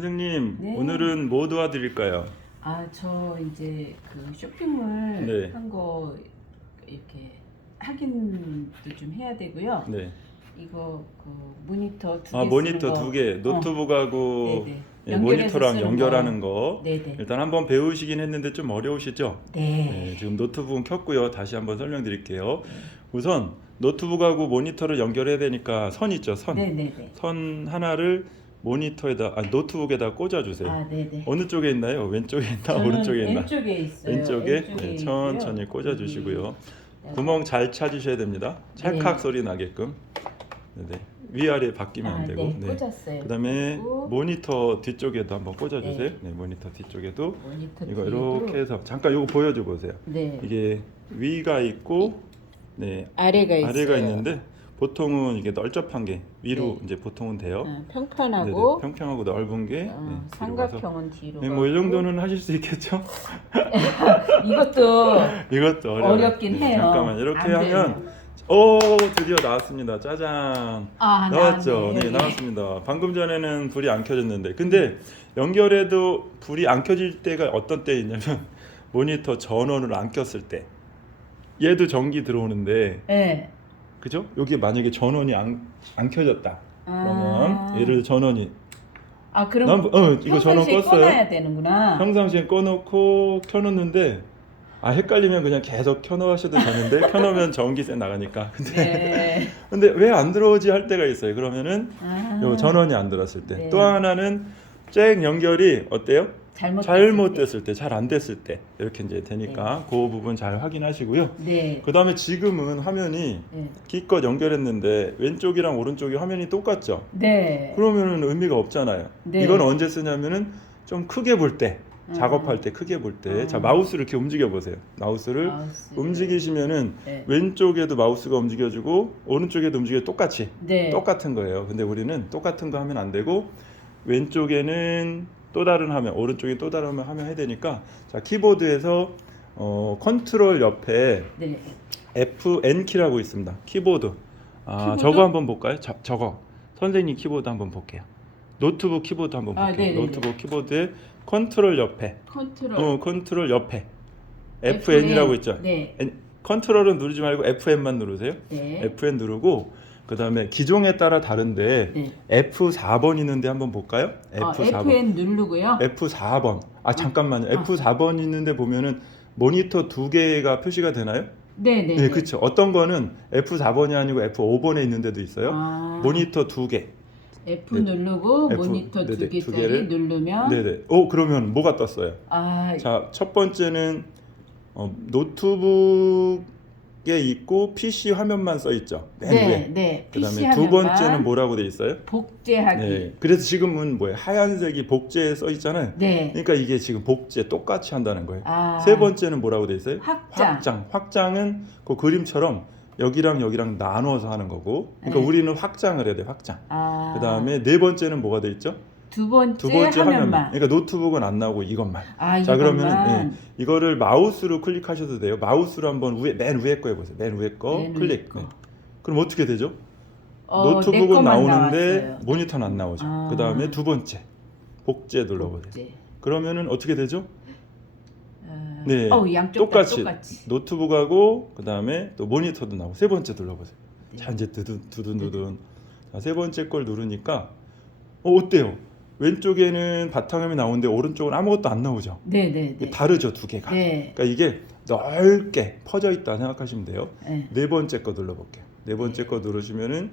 선생님 네. 오늘은 뭐 도와드릴까요? 아, 저 이제 그 쇼핑몰 네. 한 거 이렇게 확인도 좀 해야 되고요. 네. 이거 그 모니터 두개 아 모니터 두 개, 노트북하고 네네. 예, 연결해서 모니터랑 연결하는 거. 네네. 일단 한번 배우시긴 했는데 좀 어려우시죠? 네. 네, 지금 노트북은 켰고요. 다시 한번 설명드릴게요. 우선 노트북하고 모니터를 연결해야 되니까 선 있죠, 선. 네네네. 선 하나를 모니터에다, 아, 노트북에다 꽂아주세요. 아, 네네. 어느 쪽에 있나요? 왼쪽에 있나? 저는 오른쪽에 있나? 왼쪽에 있어요. 왼쪽에 왼쪽에 네. 천천히 꽂아주시고요. 여기. 구멍 잘 찾으셔야 됩니다. 찰칵 네. 소리 나게끔. 네네. 위아래 바뀌면 아, 안 되고. 네. 네. 꽂았어요. 그다음에 그리고 모니터 뒤쪽에도 한번 꽂아주세요. 네. 네, 모니터 뒤쪽에도 모니터 이거 뒤에도. 이렇게 해서 잠깐 이거 보여줘 보세요. 네. 이게 위가 있고 네 아래가 있어요. 아래가 있는데 보통은 이게 널쩍한 게 위로 네. 이제 보통은 돼요. 아, 네네, 평평하고 평평하고 넓은 게 어, 네. 삼각형은 뒤로. 네, 뭐이. 정도는 하실 수 있겠죠? 이것도 이것도 어려워요. 어렵긴 네, 해요. 잠깐만 이렇게 안 하면. 오 드디어 나왔습니다. 짜잔. 아, 나왔죠. 나왔네. 네, 나왔습니다. 방금 전에는 불이 안 켜졌는데, 근데 연결해도 불이 안 켜질 때가 어떤 때 있냐면 모니터 전원을 안 켰을 때, 얘도 전기 들어오는데, 네. 그죠? 여기 만약에 전원이 안, 안 켜졌다. 그러면 아. 예를 들어 전원이 아 그럼 난, 어 이거 전원 평상시에 껐어요. 꺼놔야 되는구나. 평상시에 꺼놓고 켜놓는데, 아 헷갈리면 그냥 계속 켜놓으셔도 되는데 켜놓으면 전기세 나가니까. 근데 네. 근데 왜 안 들어오지 할 때가 있어요. 그러면은 아, 요 전원이 안 들었을 때. 네. 또 하나는 잭 연결이 어때요? 잘못 잘못됐을 때, 잘 안 됐을 때 이렇게 이제 되니까 그 부분 잘 확인하시고요. 네. 그 다음에 지금은 화면이 네. 기껏 연결했는데 왼쪽이랑 오른쪽이 화면이 똑같죠. 네. 그러면은 의미가 없잖아요. 네. 이건 언제 쓰냐면은 좀 크게 볼 때, 음. 작업할 때 크게 볼 때, 음. 자 마우스를 이렇게 움직여 보세요. 마우스를 마우스. 움직이시면은 네. 왼쪽에도 마우스가 움직여주고 오른쪽에도 움직여 똑같이 네. 똑같은 거예요. 근데 우리는 똑같은 거 하면 안 되고 왼쪽에는 또 다른 화면, 오른쪽에 또 다른 화면 해야 되니까 자 키보드에서 어, 컨트롤 옆에 네. FN 키라고 있습니다. 키보드. 아 키보드? 저거 한번 볼까요? 저, 저거 선생님 키보드 한번 볼게요. 노트북 키보드 한번 아, 볼게요. 네네네. 노트북 키보드에 컨트롤 옆에, 컨트롤. 어 컨트롤 옆에 FN이라고 있죠. 네. 컨트롤은 누르지 말고 FN만 누르세요. 네. FN 누르고 그 다음에 기종에 따라 다른데 네. F4번 있는데 한번 볼까요? 아, F4번. FN 누르고요. F4번. 아 잠깐만요. 아. F4번 있는데 보면은 모니터 두 개가 표시가 되나요? 네, 네. 네, 그렇죠. 어떤 거는 F4번이 아니고 F5번에 있는 데도 있어요. 아, 모니터 두 개. F 네. 누르고 F, 모니터 네네, 두두 개짜리 개를. 누르면 네, 네. 오, 그러면 뭐가 떴어요? 아, 자, 첫 번째는 어, 노트북 에 있고 PC 화면만 써 있죠. 맨 네, 위에. 네. 그다음에 두 번째는 뭐라고 돼 있어요? 복제하기. 네. 그래서 지금은 뭐예요? 하얀색이 복제에 써 있잖아요. 네. 그러니까 이게 지금 복제 똑같이 한다는 거예요. 아, 세 번째는 뭐라고 돼 있어요? 확장. 확장. 확장은 그 그림처럼 여기랑 여기랑 나눠서 하는 거고. 그러니까 네. 우리는 확장을 해야 돼. 확장. 아, 그다음에 네 번째는 뭐가 돼 있죠? 두 번째, 두 번째 화면만. 그러니까 노트북은 안 나오고 이것만. 아, 자 그러면. 예, 이거를 마우스로 클릭하셔도 돼요. 마우스로 한번 위에 맨 위에 거 해보세요. 맨 위에 거 맨 클릭. 거. 네. 그럼 어떻게 되죠? 어, 내 노트북은 나오는데 나왔어요. 모니터는 안 나오죠. 아. 그 다음에 두 번째 복제 눌러보세요. 복제. 그러면은 어떻게 되죠? 아, 네, 어우, 양쪽 다 똑같이. 똑같이. 노트북하고 그 다음에 또 모니터도 나오고 세 번째 눌러보세요. 네. 자 이제 두둔 두둔 두둔. 자세 번째 걸 누르니까 어 어때요? 왼쪽에는 바탕화면이 나오는데 오른쪽은 아무것도 안 나오죠. 네, 네, 네. 다르죠 두 개가. 네. 그러니까 이게 넓게 퍼져 있다 생각하시면 돼요. 네. 네 번째 거 눌러볼게요. 네 번째 거 누르시면은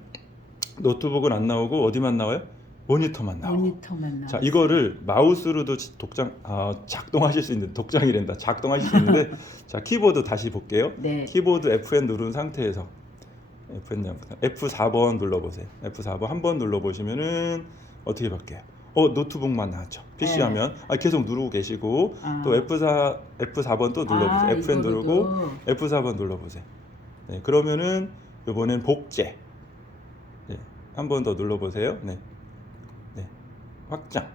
노트북은 안 나오고 어디만 나와요? 모니터만 나오고. 모니터만 나. 자 이거를 마우스로도 지- 독장 아, 작동하실 수 있는 독장이란다. 작동하실 수 있는데 자 키보드 다시 볼게요. 네. 키보드 Fn 누른 상태에서 Fn F4번 눌러보세요. F4번 한 번 눌러보시면은 어떻게 바뀌어요? 어 노트북만 나왔죠. PC 네. 하면 아, 계속 누르고 계시고 아. 또 F4 F4번 또 눌러보세요. 아, Fn 이거로도. 누르고 F4번 눌러보세요. 네, 그러면은 이번엔 복제. 네, 한 번 더 눌러보세요. 네, 네, 확장.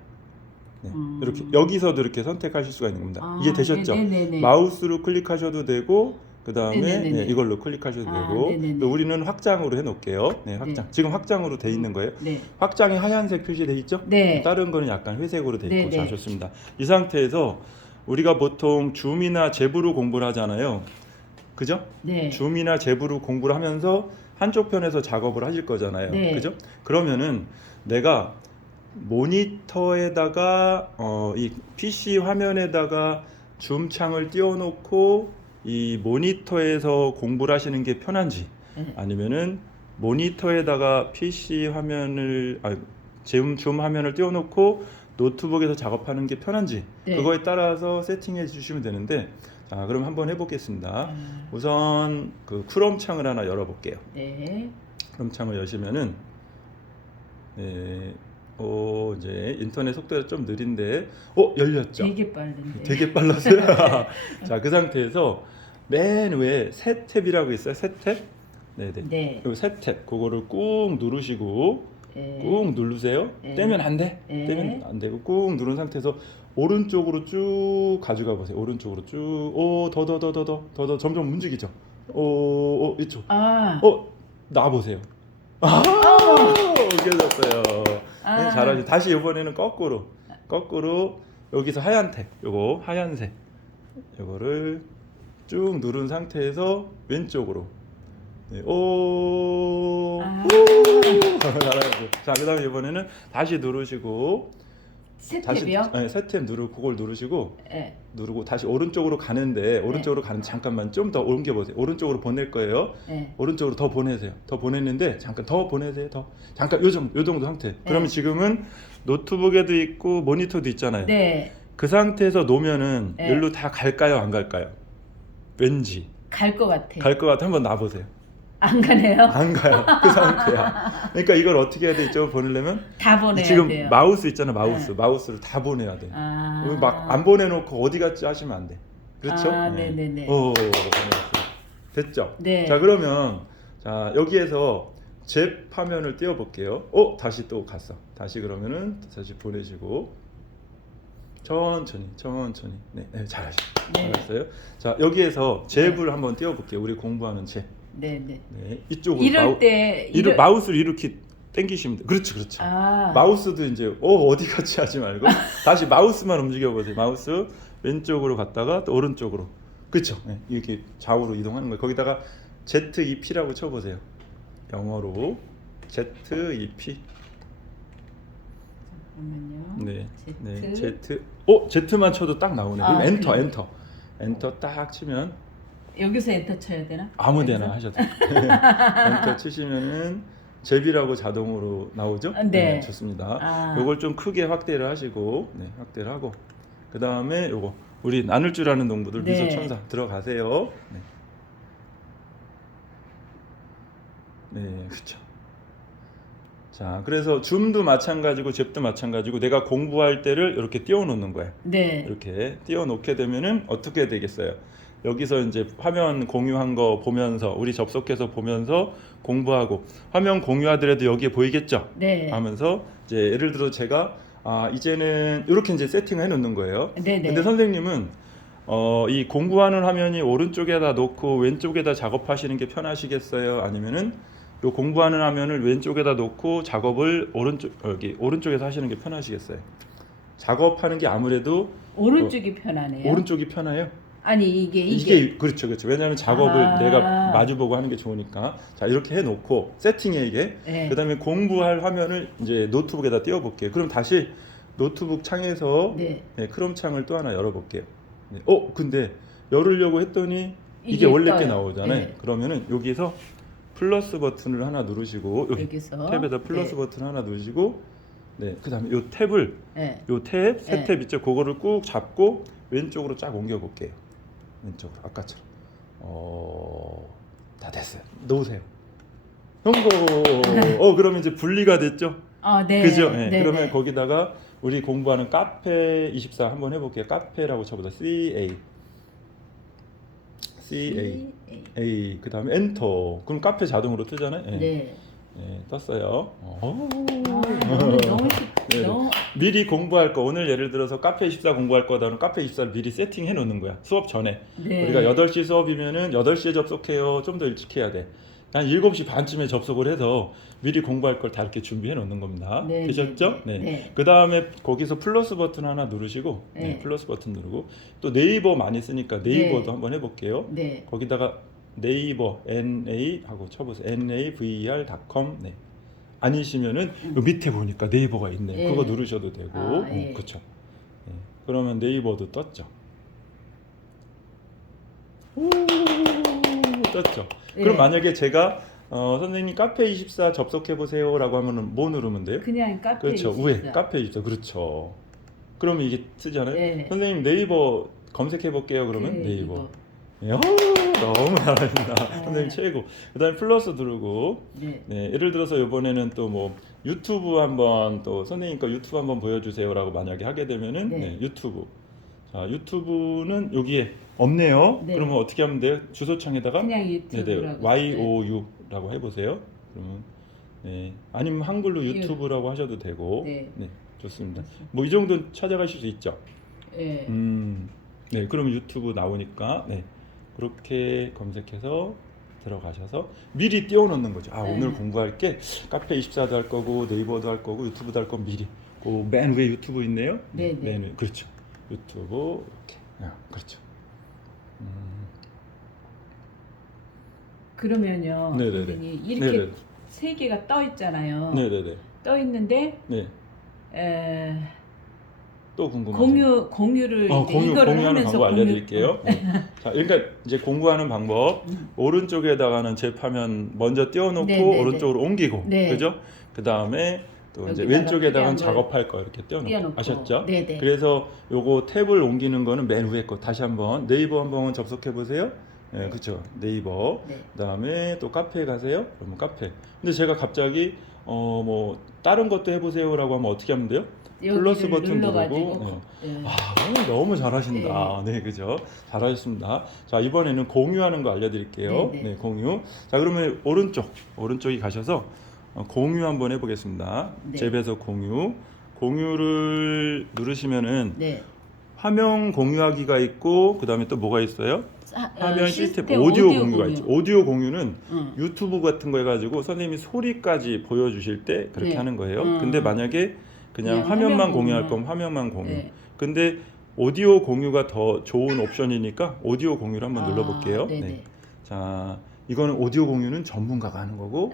네, 음. 이렇게 여기서도 이렇게 선택하실 수가 있는 겁니다. 아, 이해 되셨죠? 네, 네, 네. 마우스로 클릭하셔도 되고 그 다음에 네네네네. 이걸로 클릭하셔도 아, 되고 네네네. 또 우리는 확장으로 해놓을게요. 네, 확장. 네. 지금 확장으로 돼 있는 거예요. 네. 확장이 하얀색 표시돼 있죠? 네. 다른 거는 약간 회색으로 돼 있고 네네. 자 좋습니다. 이 상태에서 우리가 보통 줌이나 제브로 공부를 하잖아요. 그죠? 네. 줌이나 제브로 공부를 하면서 한쪽 편에서 작업을 하실 거잖아요. 네. 그죠? 그러면은 내가 모니터에다가 어, 이 PC 화면에다가 줌 창을 띄워놓고 이 모니터에서 공부를 하시는 게 편한지 네. 아니면은 모니터에다가 PC 화면을 아, 줌, 줌 화면을 띄워놓고 노트북에서 작업하는 게 편한지 네. 그거에 따라서 세팅해 주시면 되는데 자 그럼 한번 해보겠습니다. 아, 우선 그 크롬 창을 하나 열어볼게요. 네. 크롬 창을 여시면은 네, 어 이제 인터넷 속도가 좀 느린데 어 열렸죠. 되게 빠른데. 되게 빨랐어요. 자 그 상태에서 맨 위에 새 탭이라고 있어요. 새 탭. 네네. 네. 여기 새 탭. 그거를 꾹 누르시고 네. 꾹 누르세요. 네. 떼면 안 돼. 네. 떼면 안 되고 꾹 누른 상태에서 오른쪽으로 쭉 가져가 보세요. 오른쪽으로 쭉. 오, 더 더 더 더 더 더 더 점점 움직이죠. 오, 오 이쪽. 아. 어, 나 보세요. 아, 옮겨졌어요. 아. 네, 잘하시. 다시 이번에는 거꾸로. 거꾸로 여기서 하얀 탭. 요거 하얀색. 요거를 쭉 누른 상태에서 왼쪽으로. 네, 오. 아. 오. 잘하죠. 자, 그다음에 이번에는 다시 누르시고 새 다시 탭이요? 네, 세 탭 누르고 그걸 누르시고 네. 누르고 다시 오른쪽으로 가는데 오른쪽으로 가는 잠깐만 좀 더 옮겨 보세요. 오른쪽으로 보낼 거예요. 네. 오른쪽으로 더 보내세요. 더 보냈는데 잠깐 더 보내세요. 더 잠깐 요 정도 요 정도 상태. 그러면 지금은 노트북에도 있고 모니터도 있잖아요. 네. 그 상태에서 놓으면은 네. 여기로 다 갈까요? 안 갈까요? 왠지 갈 것 같아. 갈것 같아. 한번 놔 보세요. 안 가네요. 안 가요. 그 상태야. 그러니까 이걸 어떻게 해야 돼? 이쪽으로 보내려면 다 보내야 지금 돼요. 마우스 있잖아. 마우스. 네. 마우스를 다 보내야 돼. 아. 막안 보내놓고 어디 갔지 하시면 안 돼. 그렇죠? 아, 네 네네. 오. 됐죠? 네. 자 그러면 자 여기에서 제 화면을 띄워볼게요. 어 다시 또 갔어. 다시 그러면은 다시 보내시고 천천히 천천히 네, 네 잘하셨. 네. 잘했어요. 자 여기에서 잽을 한번 띄워볼게요. 우리 공부하는 잽. 네, 네. 네 이쪽으로 이럴 마우, 때 이를 이럴- 마우스를 이렇게 당기시면 돼. 그렇죠, 그렇죠. 아. 마우스도 이제 어 어디 같이 하지 말고 다시 마우스만 움직여 보세요. 마우스 왼쪽으로 갔다가 또 오른쪽으로. 그렇죠. 네, 이렇게 좌우로 이동하는 거예요. 거기다가 ZEP라고 쳐 보세요. 영어로 ZEP. 잠깐만요. 네. Z. 네. Z 어, Z만 쳐도 딱 나오네. 그럼 아, 엔터 그래요? 엔터. 엔터 딱 치면 여기서 엔터 쳐야 되나? 아무 데나? 하셔도 돼요. 엔터 치시면은 잽이라고 자동으로 나오죠? 아, 네. 좋습니다. 아. 요걸 좀 크게 확대를 하시고 네, 확대를 하고 그 다음에 요거 우리 나눌 줄 아는 농부들 네. 미소 천사 들어가세요. 네, 네 그렇죠. 자, 그래서 줌도 마찬가지고 잽도 마찬가지고 내가 공부할 때를 이렇게 띄워놓는 거예요. 네. 이렇게 띄워놓게 되면은 어떻게 되겠어요? 여기서 이제 화면 공유한 거 보면서 우리 접속해서 보면서 공부하고 화면 공유하더라도 여기에 보이겠죠? 네. 하면서 이제 예를 들어 제가 아 이제는 이렇게 이제 세팅을 해놓는 거예요. 네, 네. 근데 선생님은 어, 이 공부하는 화면이 오른쪽에다 놓고 왼쪽에다 작업하시는 게 편하시겠어요? 아니면은 요 공부하는 화면을 왼쪽에다 놓고 작업을 오른쪽 여기 오른쪽에서 하시는 게 편하시겠어요? 작업하는 게 아무래도 오른쪽이 편하네요. 오른쪽이 편해요. 아니 이게 이게, 이게, 그렇죠, 그렇죠. 왜냐하면 작업을 아. 내가 마주보고 하는 게 좋으니까. 자 이렇게 해놓고 세팅해 이게. 네. 그다음에 공부할 화면을 이제 노트북에다 띄워볼게요. 그럼 다시 노트북 창에서 네. 네, 크롬 창을 또 하나 열어볼게요. 네. 어, 근데 열으려고 했더니 이게, 이게 원래 게 떠요. 나오잖아요. 네. 그러면은 여기서 플러스 버튼을 하나 누르시고 여기 여기서 탭에다 플러스 네. 버튼 하나 누르시고 네, 그다음에 요 탭을 네. 요 탭, 새 네. 탭 있죠? 그거를 꾹 잡고 왼쪽으로 쫙 옮겨 볼게요. 왼쪽으로 아까처럼. 어, 다 됐어요. 놓으세요. 성공. 어, 그러면 이제 분리가 됐죠? 아, 네. 그죠? 네. 네, 그러면 네. 거기다가 우리 공부하는 카페 24 한번 해볼게요. 카페라고 쳐보자. C A C A A. A 그 다음에 엔터. 그럼 카페 자동으로 뜨잖아요. 네. 네. 네, 떴어요. 오. 아, 너무 너무 쉽 네, 네. 너무 미리 공부할 거 오늘 예를 들어서 카페 24 공부할 거다는 카페 24를 미리 세팅해 놓는 거야. 수업 전에. 네. 우리가 8시 수업이면은 8시에 접속해요. 좀 더 일찍 해야 돼. 한 7시 반쯤에 접속을 해서 미리 공부할 걸 다 이렇게 준비해 놓는 겁니다. 네, 되셨죠? 네, 네. 네. 그 다음에 거기서 플러스 버튼 하나 누르시고 네, 네. 플러스 버튼 누르고 또 네이버 많이 쓰니까 네이버도 네. 한번 해볼게요. 네. 거기다가 네이버 NA 하고 쳐보세요. navr.com 네. 아니시면은 음. 요 밑에 보니까 네이버가 있네. 예. 그거 누르셔도 되고. 아, 예. 그렇죠. 그러면 네이버도 떴죠. 오, 떴죠. 네. 그럼 만약에 제가 어, 선생님 카페 24 접속해 보세요라고 하면은 뭐 누르면 돼요? 그냥 카페 그렇죠. 있었어. 위에 카페 24 그렇죠. 그러면 이게 뜨잖아요. 네. 선생님 네이버 검색해 볼게요. 그러면 네, 네이버. 이거. 야, 너무 잘하신다. 네. 선생님 최고. 그다음에 플러스 누르고 네. 네, 예를 들어서 이번에는 또 뭐 유튜브 한번 또 선생님 거 유튜브 한번 보여주세요라고 만약에 하게 되면은 네. 네, 유튜브. 자 유튜브는 여기에 없네요. 네. 그러면 어떻게 하면 돼요? 주소창에다가 그냥 유튜브라고. Y O U라고 해보세요. 그러면 네 아니면 한글로 유. 유튜브라고 하셔도 되고 네. 네 좋습니다. 뭐 이 정도 는 찾아가실 수 있죠. 네. 음, 네, 그럼 유튜브 나오니까 네 그렇게 검색해서 들어가셔서 미리 띄워놓는 거죠. 아 네. 오늘 공부할 게 카페 24도 할 거고 네이버도 할 거고 유튜브도 할 거 미리. 그맨 위에 유튜브 있네요. 네, 네. 맨 위에 그렇죠. 유튜브 이렇게. 아, 그렇죠. 음, 그러면요. 네네네. 선생님, 이렇게 네네. 세 개가 떠 있잖아요. 네네네. 떠 있는데 네. 에, 또 궁금하죠? 공유 공유를 어, 이제 공유 이거를 공유하는 하면서 방법 공유- 알려드릴게요. 네. 자, 그러니까 이제 공부하는 방법 음. 오른쪽에다가는 제 화면 먼저 띄워놓고 네, 네, 오른쪽으로 옮기고, 네. 그죠? 그 다음에 또 이제 여기다가 왼쪽에다가는 걸 작업할 거 이렇게 띄워놓고, 띄워놓고. 아셨죠? 네네. 그래서 요거 탭을 옮기는 거는 맨 위에 거 다시 한번 네이버 한번 접속해 보세요. 네, 네. 그렇죠. 네이버. 네. 그다음에 또 카페에 가세요. 그러면 카페. 근데 제가 갑자기 어 뭐 다른 것도 해보세요라고 하면 어떻게 하면 돼요? 플러스 버튼 누르고, 네. 아, 오늘 너무 잘하신다. 네, 그죠? 잘하셨습니다. 자, 이번에는 공유하는 거 알려드릴게요. 네, 네, 네. 공유. 자, 그러면 오른쪽, 오른쪽이 가셔서 어, 공유 한번 해보겠습니다. 네. 잽에서 공유. 공유를 누르시면은 네. 화면 공유하기가 있고, 그 다음에 또 뭐가 있어요? 사- 어, 화면 시스템, 오디오, 공유가 있죠. 오디오 공유는 응. 유튜브 같은 거 해가지고 선생님이 소리까지 보여주실 때 그렇게 네. 하는 거예요. 음. 근데 만약에 그냥, 그냥 화면만 화면 공유할 공유. 거면 화면만 공유. 네. 근데 오디오 공유가 더 좋은 옵션이니까 오디오 공유를 한번 아, 눌러볼게요. 네네. 네. 자, 이거는 오디오 공유는 전문가가 하는 거고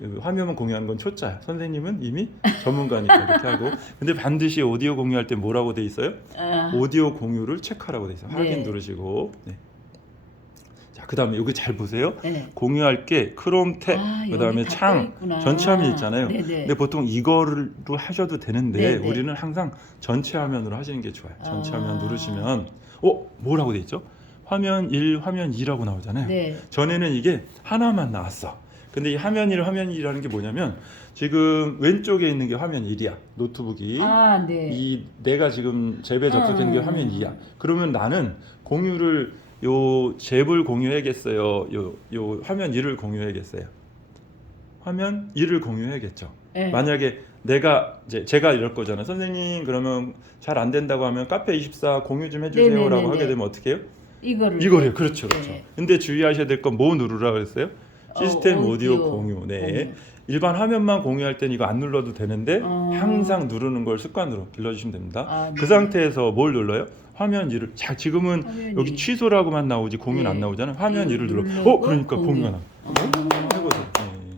여기 화면만 공유하는 건 초짜야. 선생님은 이미 전문가니까 이렇게 하고. 근데 반드시 오디오 공유할 때 뭐라고 돼 있어요? 아, 오디오 공유를 체크하라고 돼 있어요. 확인 네. 누르시고. 네. 자, 그다음에 여기 잘 보세요. 네. 공유할 게 크롬 탭, 아, 그다음에 다 창. 전체 화면 있잖아요. 네네. 근데 보통 이거로 하셔도 되는데 네네. 우리는 항상 전체 화면으로 하시는 게 좋아요. 전체 아. 화면 누르시면 어 뭐라고 돼 있죠? 화면 1, 화면 2라고 나오잖아요. 네. 전에는 이게 하나만 나왔어. 근데 이 화면 1, 화면 2라는 게 뭐냐면 지금 왼쪽에 있는 게 화면 1이야. 노트북이. 아, 네. 이 내가 지금 잽에 접속한 게 음. 화면 2야. 그러면 나는 공유를 요 잽을 공유해야겠어요. 요 요 화면 1을 공유해야겠어요. 화면 1을 공유해야겠죠. 네. 만약에 내가 이제 제가 이럴 거잖아요. 선생님 그러면 잘 안 된다고 하면 카페 24 공유 좀 해주세요라고 네네네네. 하게 되면 어떻게 해요? 이거를 이거래요. 그렇죠, 그렇죠. 네. 근데 주의하셔야 될 건 뭐 누르라 그랬어요? 시스템 어, 오디오, 오디오 공유. 네. 공유. 일반 화면만 공유할 땐 이거 안 눌러도 되는데 어. 항상 누르는 걸 습관으로 길러주시면 됩니다. 아, 그 네. 상태에서 뭘 눌러요? 화면 1을 자 지금은 화면이. 여기 취소라고만 나오지 공유는 네. 안 나오잖아요. 화면 이거 1을 눌러. 어 그러니까 공유. 공유가 나. 어. 해보세요. 네.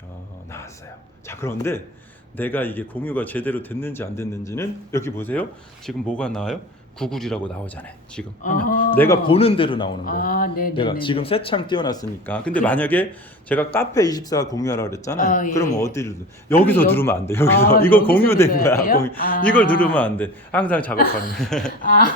자 나왔어요. 자 그런데 내가 이게 공유가 제대로 됐는지 안 됐는지는 여기 보세요. 지금 뭐가 나와요? 구글이라고 나오잖아요. 지금 화면. 아. 내가 보는 대로 나오는 거예요. 아, 네, 네. 내가 네, 지금 네. 새창 띄워놨으니까. 근데 만약에 제가 카페 24 공유하라 그랬잖아요. 아, 예, 그러면 예. 어디를 누- 여기서 여- 누르면 안 돼. 여기서 아, 이거 여기서 공유된 눌러야 거야. 돼요? 공유. 아. 이걸 누르면 안 돼. 항상 작업하는 거야. 아,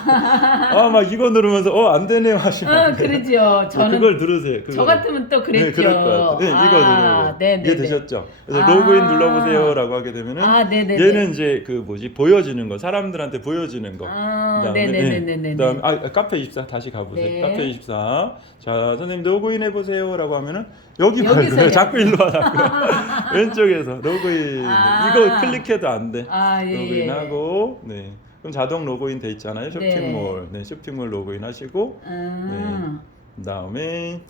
아 막 이거 누르면서 어 안 되네요 하시면 아. 그러죠. 저는 그걸 누르세요. 저 그거를. 같으면 또 그랬죠. 네, 그럴 것 같아요. 네, 이거 아, 누르고 네, 네, 이게 네. 되셨죠. 그래서 아. 로그인 눌러보세요라고 하게 되면은 아, 네, 네. 얘는 이제 그 뭐지 보여지는 거 사람들한테 보여지는 거. 아, 그다음에, 네네네네네. 그다음에 아 카페 24 다시 가보세요. 네. 카페 24. 자 선생님 로그인 해보세요라고 하면은 여기 여기서. 해요. 자꾸 일로 와 자꾸 왼쪽에서 로그인. 아. 이거 클릭해도 안 돼. 아, 예, 예. 로그인하고 네. 그럼 자동 로그인 돼 있잖아요. 쇼핑몰. 네, 쇼핑몰 로그인 하시고 음. 그다음에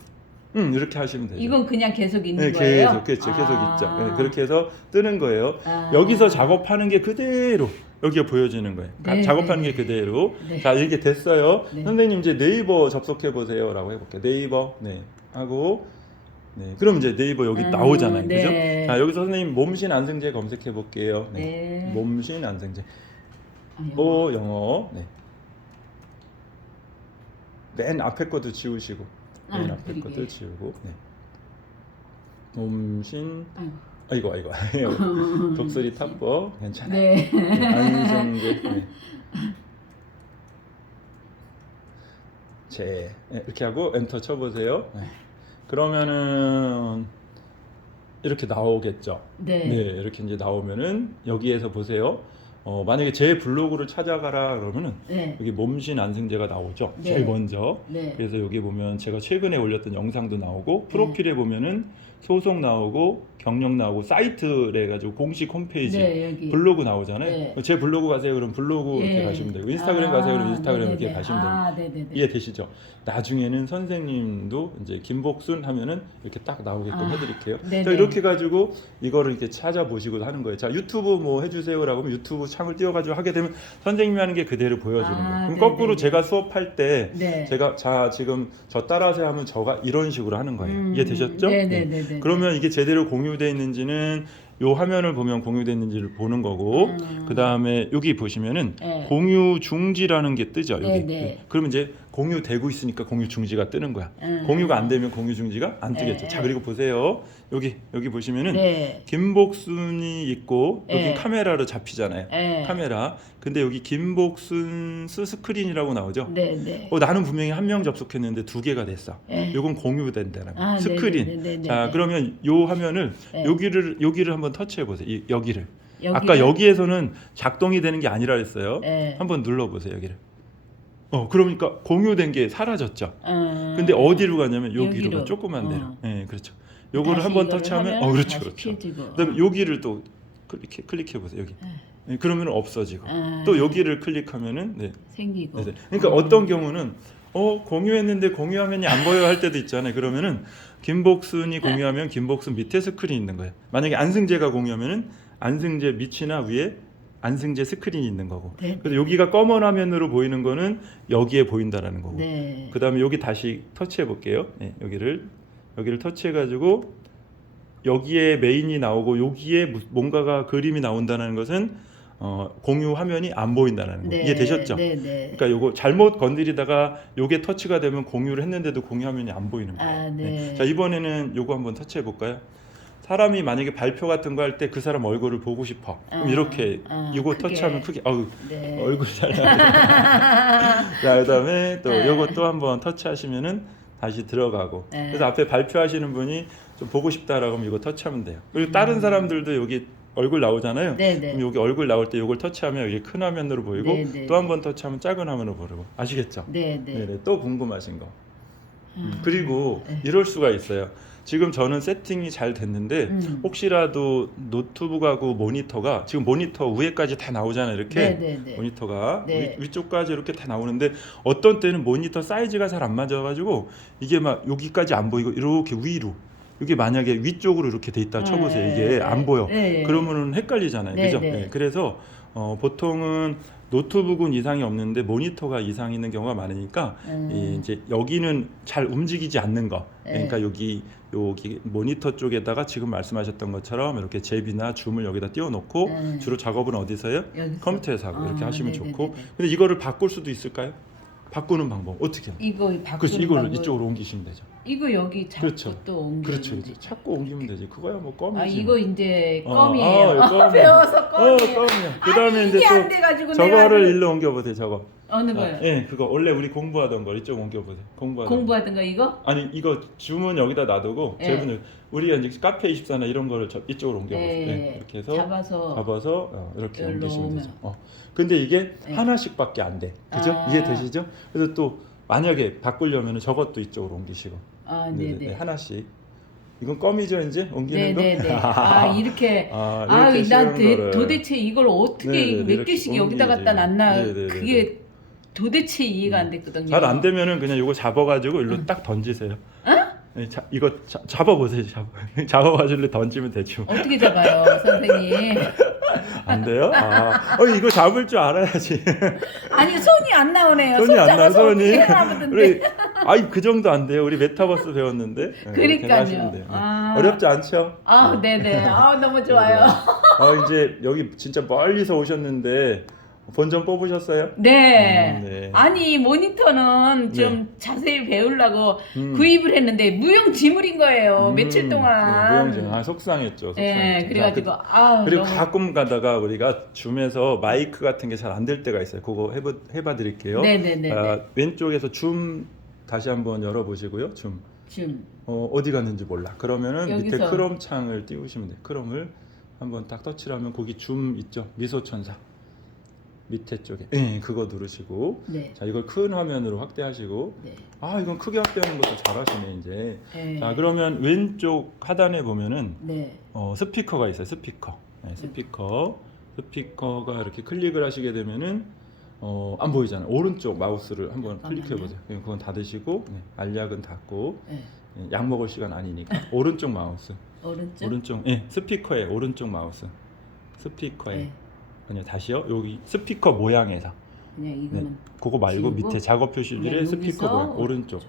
음 이렇게 하시면 되죠. 이건 그냥 계속 있는 네, 거예요? 계속 그렇죠. 계속 아. 있죠. 네, 그렇게 해서 뜨는 거예요. 아. 여기서 작업하는 게 그대로 여기에 보여지는 거예요. 가- 네, 작업하는 네, 게 그대로. 네. 자 이게 됐어요. 네. 선생님 이제 네이버 접속해 보세요라고 해볼게요. 네이버 네 하고 네 그럼 이제 네이버 여기 음, 나오잖아요. 네. 그죠? 자 여기서 선생님 몸신 안승제 검색해 볼게요. 네. 네. 몸신 안승제. 아, 영어. 오 영어. 네. 맨 앞에 것도 지우시고 맨 아, 앞에 그러게. 것도 지우고. 네. 몸신 아이고. 아이고 아이고 독수리 탑법 괜찮아요. 네. 네, 안성재 네. 제 네, 이렇게 하고 엔터 쳐보세요. 네. 그러면은 이렇게 나오겠죠. 네. 네, 이렇게 이제 나오면은 여기에서 보세요. 어, 만약에 제 블로그를 찾아가라 그러면은 네. 여기 몸신 안승제가 나오죠. 네. 제일 먼저. 네. 그래서 여기 보면 제가 최근에 올렸던 영상도 나오고 프로필에 보면은 소속 나오고 경력 나오고 사이트래 가지고 공식 홈페이지 네, 여기. 블로그 나오잖아요. 네. 제 블로그 가세요. 그럼 블로그 이렇게 예. 가시면 되고 인스타그램 아, 가세요. 그럼 인스타그램 이렇게 네네네. 가시면 됩니다. 아, 네네네. 이해되시죠? 나중에는 선생님도 이제 김복순 하면은 이렇게 딱 나오게끔 아, 해드릴게요. 자, 이렇게 가지고 이거를 이렇게 찾아보시고 하는 거예요. 자 유튜브 뭐 해주세요라고 하면 유튜브 창을 띄워가지고 하게 되면 선생님이 하는 게 그대로 보여주는 아, 거예요. 그럼. 거꾸로 제가 수업할 때 네. 제가 자 지금 저 따라서 하면 저가 이런 식으로 하는 거예요. 음, 이해되셨죠? 네네네 네. 그러면 이게 제대로 공유되어 있는지는 요 화면을 보면 공유되어 있는지를 보는 거고 음. 그 다음에 여기 보시면은 네. 공유 중지라는 게 뜨죠. 여기. 네, 네. 그러면 이제 공유되고 있으니까 공유 중지가 뜨는 거야. 음. 공유가 안 되면 공유 중지가 안 네, 뜨겠죠. 네. 자 그리고 보세요. 여기 여기 보시면은 네. 김복순이 있고 여기 네. 카메라로 잡히잖아요. 네. 카메라. 근데 여기 김복순 스 스크린이라고 나오죠. 네, 네. 어, 나는 분명히 한 명 접속했는데 두 개가 됐어. 네. 요건 공유된다는 거야. 아, 스크린. 네 네 네 네. 자 그러면 요 화면을 네. 여기를 여기를 한번 터치해 보세요. 이, 여기를. 여기를? 아까 여기에서는 작동이 되는 게 아니라 했어요. 네. 한번 눌러 보세요 여기를. 어 그러니까 공유된 게 사라졌죠. 음. 근데 어디로 가냐면 여기로 여기로. 가 조그만 데로. 어. 예, 그렇죠. 요거를 다시 한번 이거를 터치하면 하면 어 그렇죠. 다시 그렇죠. 켜지고. 그다음에 여기를 또 클릭해 클릭해 보세요. 여기. 예, 그러면 없어지고. 아. 또 여기를 클릭하면은 네. 생기고. 네. 그러니까 어떤 경우는 어 공유했는데 공유 화면이 안 보여 할 때도 있잖아요. 그러면은 김복순이 공유하면 김복순 밑에 스크린 있는 거예요. 만약에 안승재가 공유하면은 안승재 밑이나 위에 안승재 스크린이 있는 거고. 네. 그래서 여기가 검은 화면으로 보이는 거는 여기에 보인다라는 거고. 네. 그다음에 여기 다시 터치해 볼게요. 네, 여기를 여기를 터치해 가지고 여기에 메인이 나오고 여기에 무- 뭔가가 그림이 나온다는 것은 어, 공유 화면이 안 보인다는 거. 네. 이해 되셨죠? 네, 네. 그러니까 요거 잘못 건드리다가 요게 터치가 되면 공유를 했는데도 공유 화면이 안 보이는 거예요. 아, 네. 자 이번에는 요거 한번 터치해 볼까요? 사람이 만약에 발표 같은 거 할 때 그 사람 얼굴을 보고 싶어. 그럼 아, 이렇게 아, 이거 크게. 터치하면 크게 어우 네. 얼굴이 잘 나와요. 자 그다음에 또 네. 또 한번 터치하시면은 다시 들어가고. 네. 그래서 앞에 발표하시는 분이 좀 보고 싶다라고 하면 이거 터치하면 돼요. 그리고 다른 사람들도 여기 얼굴 나오잖아요. 음. 네, 네. 그럼 여기 얼굴 나올 때 이걸 터치하면 여기 큰 화면으로 보이고 네, 네. 또한 번 터치하면 작은 화면으로 보이고 아시겠죠? 네, 네. 네네. 또 궁금하신 거. 음, 음. 그리고 네. 이럴 수가 있어요. 지금 저는 세팅이 잘 됐는데 음. 혹시라도 노트북하고 모니터가 지금 모니터 위에까지 다 나오잖아요. 이렇게 네, 네, 네. 모니터가 네. 위, 쪽까지 이렇게 다 나오는데 어떤 때는 모니터 사이즈가 잘 안 맞아가지고 이게 막 여기까지 안 보이고 이렇게 위로 이게 만약에 위쪽으로 이렇게 돼 있다 쳐보세요. 네, 이게 네. 안 보여. 네. 그러면은 헷갈리잖아요. 네, 그죠? 네. 네, 그래서 어, 보통은 노트북은 이상이 없는데 모니터가 이상 있는 경우가 많으니까 음. 이 이제 여기는 잘 움직이지 않는 거. 네. 그러니까 여기 여기 모니터 쪽에다가 지금 말씀하셨던 것처럼 이렇게 잽이나 줌을 여기다 띄워놓고 네. 주로 작업은 어디서요? 여기서. 컴퓨터에서 하고 이렇게 아, 하시면 네네네네. 좋고. 근데 이거를 바꿀 수도 있을까요? 바꾸는 방법 어떻게? 해요? 이거 바꾸는 그렇지 이걸 방법. 이쪽으로 옮기시면 되죠. 이거 여기 잡고 그렇죠. 또 옮기면 그렇죠, 되죠. 그렇죠. 자꾸 옮기면 되지. 그거야 뭐 껌이지. 아 이거 이제 어, 껌이에요. 아, 이거 껌이에요. 배워서 어, 껌이에요. 껌이야. 그 다음에 아니, 이제 이게 또안 돼가지고 저거를 내가 일로 옮겨보세요. 저거. 어느 아, 거요? 예, 그거 원래 우리 공부하던 거 이쪽 옮겨보세요. 공부하던 거. 공부하던 거 이거? 아니 이거 주문 여기다 놔두고 예. 제분을 우리가 이제 카페 24나 이런 거를 저, 이쪽으로 옮겨보세요. 예, 네, 이렇게 해서 잡아서 잡아서 어, 이렇게 여기로 옮기시면 오면. 되죠. 어. 근데 이게 네. 하나씩밖에 안 돼. 그죠? 아. 이해되시죠? 그래서 또 만약에 바꾸려면 저것도 이쪽으로 옮기시고. 아, 네, 네네. 네, 하나씩. 이건 껌이죠, 이제 옮기는 거. 네네네. 아 이렇게 아, 아, 이렇게 난 쉬운 대- 거를. 도대체 이걸 어떻게 네네네, 몇 이렇게 개씩 여기다 옮기지. 갖다 놨나 네네네네. 그게 도대체 이해가 안 됐거든요. 잘 안 되면은 그냥 이거 잡아가지고 일로 딱 던지세요. 네, 자, 이거 자, 잡아보세요. 잡아. 잡아가지고 일로 던지면 되죠. 어떻게 잡아요, 선생님? 안 돼요? 아, 어, 이거 잡을 줄 알아야지. 아니 손이 안 나오네요. 손이 안 나, 손이. 우리, 아이 그 정도 안 돼요. 우리 메타버스 배웠는데. 네, 그러니까요. 하시면 돼요. 네. 아. 어렵지 않죠? 아, 네네. 아, 너무 좋아요. 아 이제 여기 진짜 멀리서 오셨는데 본전 뽑으셨어요? 네. 음, 네. 아니 모니터는 좀 자세히 배우려고 음. 구입을 했는데 무용지물인 거예요. 음, 며칠 동안. 네, 무용지물. 아 속상했죠. 속상했죠. 네, 그래가지고 자, 아 그, 리고 너무 가끔 가다가 우리가 줌에서 마이크 같은 게 잘 안 될 때가 있어요. 그거 해봐, 해봐 드릴게요. 네네네. 아, 왼쪽에서 줌 다시 한번 열어보시고요. 줌. 좀 어, 어디 갔는지 몰라. 그러면은 밑에 여기서. 크롬 창을 띄우시면 돼요. 크롬을 한번 딱 터치를 하면 거기 줌 있죠. 미소 천사 밑에 쪽에. 예, 그거 누르시고 네. 자 이걸 큰 화면으로 확대하시고 네. 아 이건 크게 확대하는 것도 잘하시네 이제. 네. 자 그러면 왼쪽 하단에 보면은 네. 어, 스피커가 있어요. 스피커. 네, 스피커. 스피커가 이렇게 클릭을 하시게 되면은 어, 안 보이잖아요. 오른쪽 마우스를 한번. 클릭해 보세요. 그건 닫으시고 네, 알약은 닫고 네. 네, 약 먹을 시간 아니니까 오른쪽 마우스. 오른쪽. 오른쪽. 예, 스피커의 오른쪽 마우스. 스피커에 네. 아니요 다시요. 여기 스피커 모양에서. 그냥 이거는 그거 말고 지우고? 밑에 작업 표시줄에 그냥 스피커 여기서 모양 오른쪽.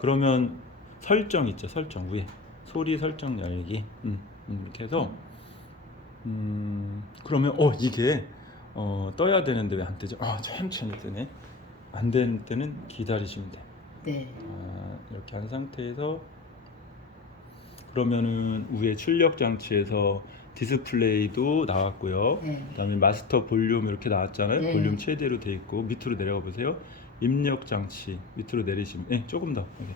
그러면 설정 있죠. 설정 위에 소리 설정 열기. 음, 음, 이렇게 해서 음 그러면 어 이게 어 떠야 되는데 왜 안 뜨죠? 아 천천히 뜨네. 안 되는 때는 기다리시면 돼. 네. 아, 이렇게 한 상태에서 그러면은 위에 출력 장치에서 디스플레이도 나왔고요. 네. 그다음에 마스터 볼륨 이렇게 나왔잖아요. 네. 볼륨 최대로 돼 있고 밑으로 내려가 보세요. 입력 장치 밑으로 내리시면 네, 조금 더 여기.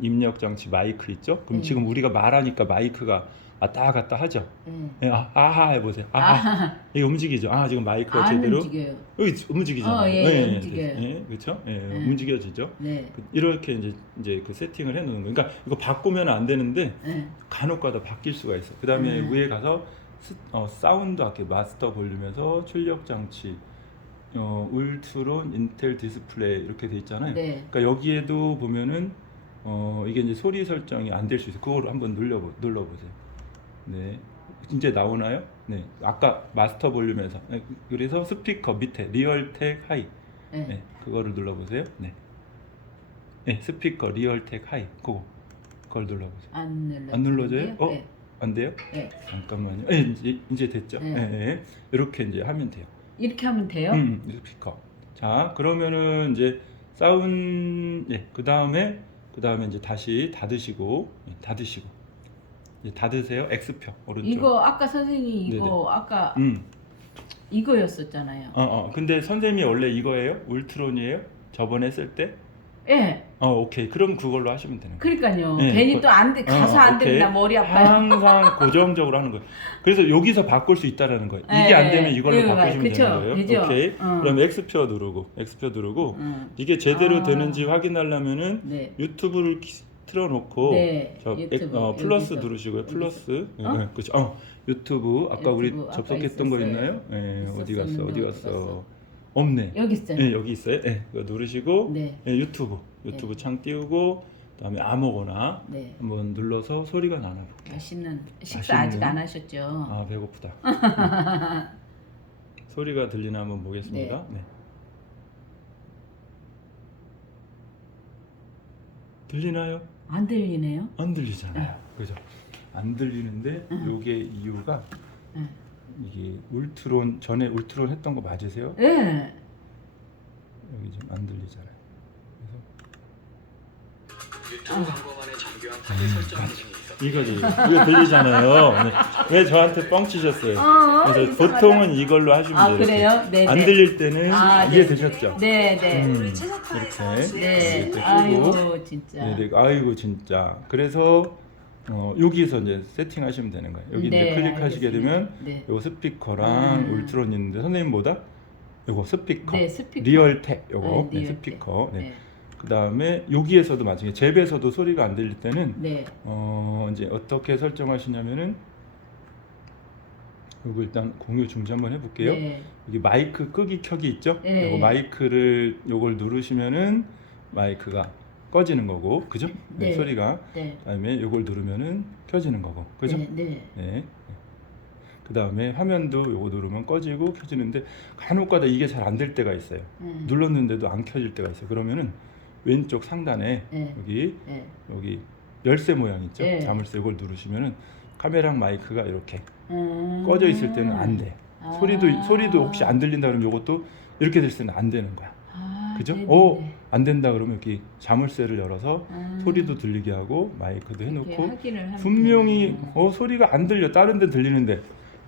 입력 장치 마이크 있죠? 그럼 네. 지금 우리가 말하니까 마이크가 왔다 갔다 하죠. 네. 예, 아, 아하 해보세요. 아하 아, 이게 움직이죠. 아 지금 마이크가 안 제대로 움직여요. 여기 움직이잖아요. 어, 예, 예, 움직여요. 예, 그렇죠? 예, 네. 움직여지죠. 네. 그- 이렇게 이제 이제 그 세팅을 해놓는 거예요. 그러니까 이거 바꾸면 안 되는데 네. 간혹가다 바뀔 수가 있어. 그 다음에 음. 위에 가서 스, 어, 사운드 할게 마스터 볼륨에서 출력 장치, 어, 울트론, 인텔 디스플레이 이렇게 돼 있잖아요. 네. 그러니까 여기에도 보면은 어, 이게 이제 소리 설정이 안 될 수 있어. 그걸 한번 눌러 눌러 보세요. 네. 이제 나오나요? 네. 아까 마스터 볼륨에서 네, 그래서 스피커 밑에 리얼텍 하이 네. 네, 그거를 눌러보세요. 네. 네, 스피커 리얼텍 하이 그거 그걸 눌러보세요. 안 눌러. 안 눌러져요? 어? 네. 안 돼요? 네. 잠깐만요. 네, 이제, 이제 됐죠. 네. 네. 네. 이렇게 이제 하면 돼요. 이렇게 하면 돼요? 음, 스피커. 자, 그러면은 이제 사운드, 예, 그 다음에 그 다음에 이제 다시 닫으시고, 예, 닫으시고, 이제 닫으세요. X표 오른쪽. 이거 아까 선생님이 이거 아까 음, 이거였었잖아요. 어, 어. 근데 선생님이 원래 이거예요? 울트론이에요? 저번에 했을 때? 예. 어, 오케이. 그럼 그걸로 하시면 되는 거예요. 그러니까요. 네, 괜히 그- 또안 돼. 가서 어, 안 오케이. 됩니다. 머리 아파요. 항상 고정적으로 하는 거예요. 그래서 여기서 바꿀 수 있다라는 거예요. 이게 네, 안 되면 이걸로 네, 바꾸시면 그쵸, 되는 거예요. 되죠. 오케이. 어. 그럼 X표 누르고 X표 누르고 응. 이게 제대로 아. 되는지 확인하려면은 네. 유튜브를 키- 틀어놓고 네, 저 유튜브, 어, 플러스 여기서. 누르시고요. 플러스 어? 네, 그렇죠. 어, 유튜브 아까 우리 유튜브 아까 접속했던 거 있었어요. 있나요? 네, 어디 갔어? 어디 갔어? 갔어? 없네. 여기 있어요. 네, 여기 있어요. 네, 그거 누르시고 네. 네, 유튜브 유튜브 창 띄우고 그다음에 아무거나 네. 한번 눌러서 소리가 나나 볼게요. 맛있는 식사 맛있는? 아직 안 하셨죠? 아 배고프다. 소리가 들리나 한번 보겠습니다. 네. 들리나요? 안 들리네요. 안 들리잖아요. 그죠? 안 들리는데 응. 요게 이유가 응. 이게 울트론 전에 울트론 했던 거 맞으세요? 네. 여기 좀 안 들리잖아요. 그래서 유튜브 광고 설정 기능이 있어 이거지. 이거 들리잖아요. 네. 왜 저한테 뻥치셨어요? 어, 그래서 이상하다. 보통은 이걸로 하시면 아 돼요. 이렇게. 그래요? 네. 안 네. 들릴 때는 아, 네. 이해되셨죠? 네, 네. 음, 우리 최적화해서 이렇게. 네. 이렇게 아이고. 진짜. 네, 네. 아이고 진짜. 그래서 어, 여기서 이제 세팅하시면 되는 거예요. 여기 네, 이제 클릭하시게 알겠습니다. 되면 네. 요거 스피커랑 음. 울트론 있는데 선생님 뭐다? 요거 스피커. 네, 스피커. 리얼텍 요거 네, 네, 리얼텍. 스피커. 네. 네. 그 다음에 여기에서도 마찬가지. 잽에서도 소리가 안 들릴 때는 네. 어 이제 어떻게 설정하시냐면은 요거 일단 공유 중지 한번 해볼게요. 네. 여기 마이크 끄기 켜기 있죠? 네. 요거 마이크를 요걸 누르시면은 마이크가 꺼지는 거고, 그죠? 네, 네. 소리가. 네. 그다음에 요걸 누르면은 켜지는 거고, 그죠? 네. 네. 네. 그다음에 화면도 요거 누르면 꺼지고 켜지는데 간혹가다 이게 잘 안 될 때가 있어요. 음. 눌렀는데도 안 켜질 때가 있어요. 그러면은 왼쪽 상단에 네. 여기 네. 여기 열쇠 모양 있죠? 네. 자물쇠 이걸 누르시면은 카메라랑 마이크가 이렇게 음. 꺼져 있을 때는 안 돼. 아. 소리도 소리도 혹시 안 들린다 그러면 이것도 이렇게 될 때는 안 되는 거야. 아, 그죠? 네네네. 어, 안 된다 그러면 여기 자물쇠를 열어서 아. 소리도 들리게 하고 마이크도 이렇게 해놓고 확인을 하면 분명히. 어 소리가 안 들려 다른 데 들리는데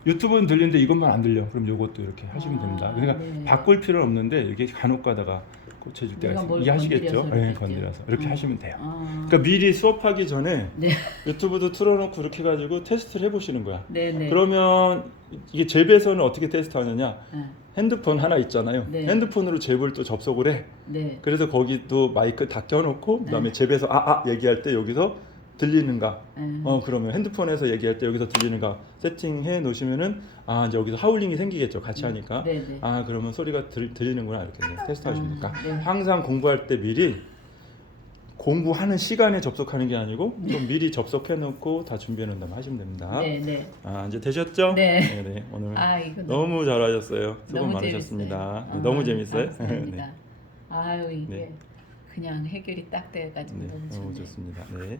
유튜브는 들리는데 이것만 안 들려 그럼 요것도 이렇게 하시면 아, 됩니다 그러니까 네. 바꿀 필요는 없는데 이게 간혹 가다가 꽂혀질 때가 있어요 뭘 이해하시겠죠? 건드려서 네, 그랬죠. 건드려서 이렇게 음. 하시면 돼요 아. 그러니까 미리 수업하기 전에 네. 유튜브도 틀어놓고 이렇게 해가지고 테스트를 해보시는 거야 네네. 그러면 이게 잽에서는 어떻게 테스트하느냐 네. 핸드폰 하나 있잖아요 네. 핸드폰으로 잽을 또 접속을 해 네. 그래서 거기도 마이크 다 껴놓고 그다음에 잽에서 아아 얘기할 때 여기서 들리는가 네. 어 그러면 핸드폰에서 얘기할 때 여기서 들리는가 세팅해 놓으시면은 아 이제 여기서 하울링이 생기겠죠 같이 하니까 네네. 아 그러면 소리가 들, 들리는구나 이렇게 이제 테스트하시니까 아, 네. 항상 공부할 때 미리 공부하는 시간에 접속하는 게 아니고 좀 미리 접속해 놓고 다 준비해 놓는다면 하시면 됩니다 네네. 아 이제 되셨죠? 네. 네 오늘 아 이거 너무 잘하셨어요 수고 너무 많으셨습니다 재밌어요. 네, 아, 너무 재밌어요 감사합니다. 네. 아유 이게 네. 그냥 해결이 딱 돼가지고 네, 너무 너무. 좋습니다 네.